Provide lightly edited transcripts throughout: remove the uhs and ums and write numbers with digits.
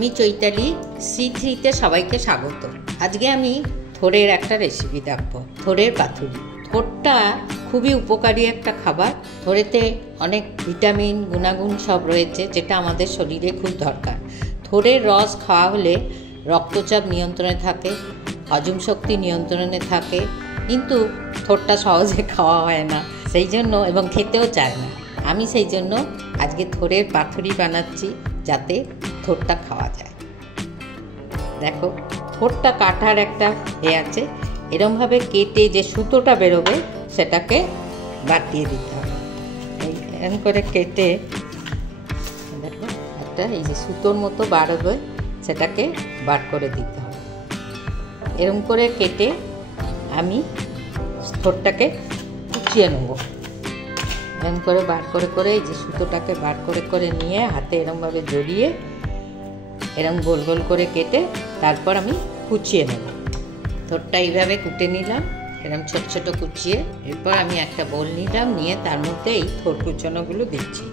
আমি চৈতালি C3-তে সবাইকে স্বাগত। আজকে আমি থোড়ের একটা রেসিপি দেখাবো, থোড়ের পাতুরি। থোড়টা খুবই উপকারী একটা খাবার। থোড়েতে অনেক ভিটামিন গুণাগুণ সব রয়েছে, যেটা আমাদের শরীরে খুব দরকার। থোড়ের রস খাওয়া হলে রক্তচাপ নিয়ন্ত্রণে থাকে, হজম শক্তি নিয়ন্ত্রণে থাকে, কিন্তু থোড়টা সহজে খাওয়া হয় না সেই জন্য, এবং খেতেও চায় না। আমি সেই জন্য আজকে থোড়ের পাতুরি বানাচ্ছি, যাতে থোড়টা খাওয়া যায়। দেখো, থোড়টা কাটার একটা আছে, এরমভাবে কেটে যে সুতোটা বেরোবে সেটাকে বাদ দিয়ে দিতে হবে। এরকম করে কেটে দেখো একটা এই যে সুতোর মতো বার হবে, সেটাকে বার করে দিতে হবে। এরকম করে কেটে আমি থোড়টাকে কুচিয়ে নেব। এরকম করে বার করে করে এই যে সুতোটাকে বার করে করে নিয়ে হাতে এরকমভাবে জড়িয়ে এরকম গোল গোল করে কেটে তারপর আমি কুচিয়ে নেব। থোড়টা এইভাবে কুটে নিলাম, এরকম ছোট ছোট কুচিয়ে। এরপর আমি একটা বোল নিলাম, নিয়ে তার মধ্যে এই থোড় কুচানোগুলো দিচ্ছি।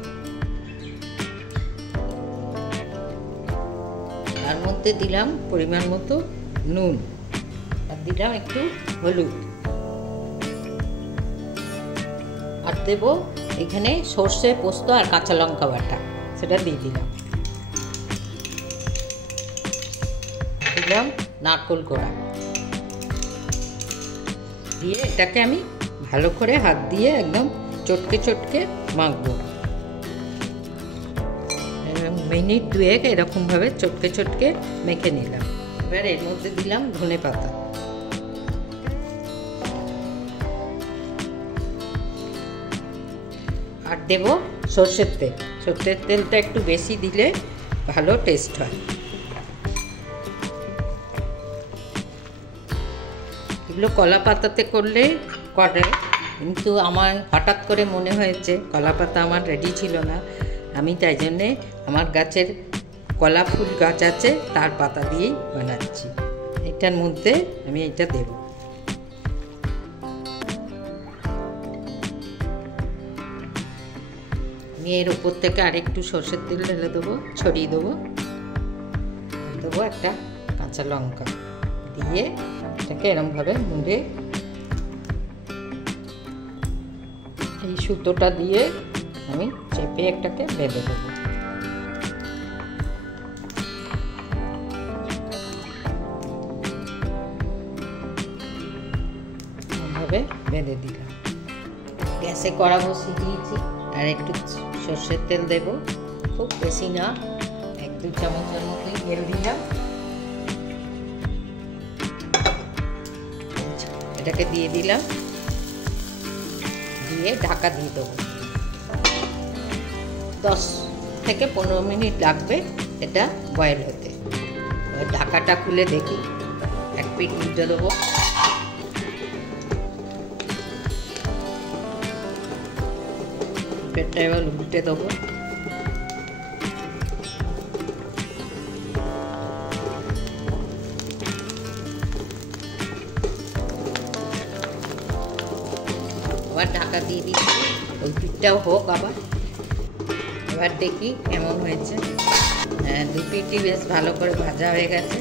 তার মধ্যে দিলাম পরিমাণ মতো নুন, আর দিলাম একটু হলুদ, আর দেব এখানে সর্ষে, পোস্ত আর কাঁচা লঙ্কা বাটা, সেটা দিয়ে দিলাম। দিলাম নারকেল কোড়া, দিয়ে এটাকে আমি ভালো করে হাত দিয়ে একদম চটকে চটকে মাখবো। মিনিট দুয়েক এরকমভাবে চটকে চটকে মেখে নিলাম। এবার এর মধ্যে দিলাম ধনে পাতা, আর দেব সর্ষের তেল। সর্ষের তেলটা একটু বেশি দিলে ভালো টেস্ট হয়। এগুলো কলা পাতাতে করলে করে, কিন্তু আমার হঠাৎ করে মনে হয়েছে কলা পাতা আমার রেডি ছিল না, আমি তাই জন্যে আমার গাছের কলা ফুল গাছ আছে, তার পাতা দিয়েই বানাচ্ছি। এটার মধ্যে আমি এটা দেব। আমি এর উপর থেকে আরেকটু সর্ষের তেল ঢেলে দেবো, ছড়িয়ে দেবো। দেবো একটা কাঁচা লঙ্কা, দিয়ে এটাকে এরমভাবে মুড়ে এই সুতোটা দিয়ে আমি চেপে একটাকে বেঁধে দেবো। এভাবে বেঁধে দিলাম। গ্যাসে কড়া বসিয়ে দিয়েছি, আর একটু সর্ষের তেল দেবো, খুব বেশি না, 1-2 চামচের মতোই তেল দিলাম। এটাকে দিয়ে দিলাম, দিয়ে ঢাকা দিয়ে দেবো। 10 থেকে 15 মিনিট লাগবে এটা বয়েল হতে। ঢাকাটা খুলে দেখি, এক পিঠ উল্টে দেবো। পেটটা এবার উল্টে দেবো। আবার ঢাকা দিয়ে দিচ্ছি, ওই পিঠটাও হোক আবার। এবার দেখি কেমন হয়েছে। দু পিঠই বেশ ভালো করে ভাজা হয়ে গেছে।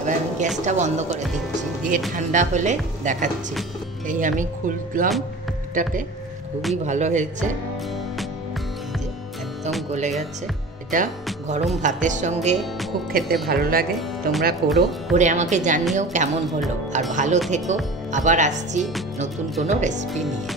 এবার আমি গ্যাসটা বন্ধ করে দিচ্ছি, দিয়ে ঠান্ডা হলে দেখাচ্ছি। এই আমি খুললাম এটাকে, খুবই ভালো হয়েছে, একদম গলে গেছে। এটা গরম ভাতের সঙ্গে খুব খেতে ভালো লাগে। তোমরা করে আমাকে জানিও কেমন হলো, আর ভালো থেকো। আবার আসছি নতুন কোনো রেসিপি নিয়ে।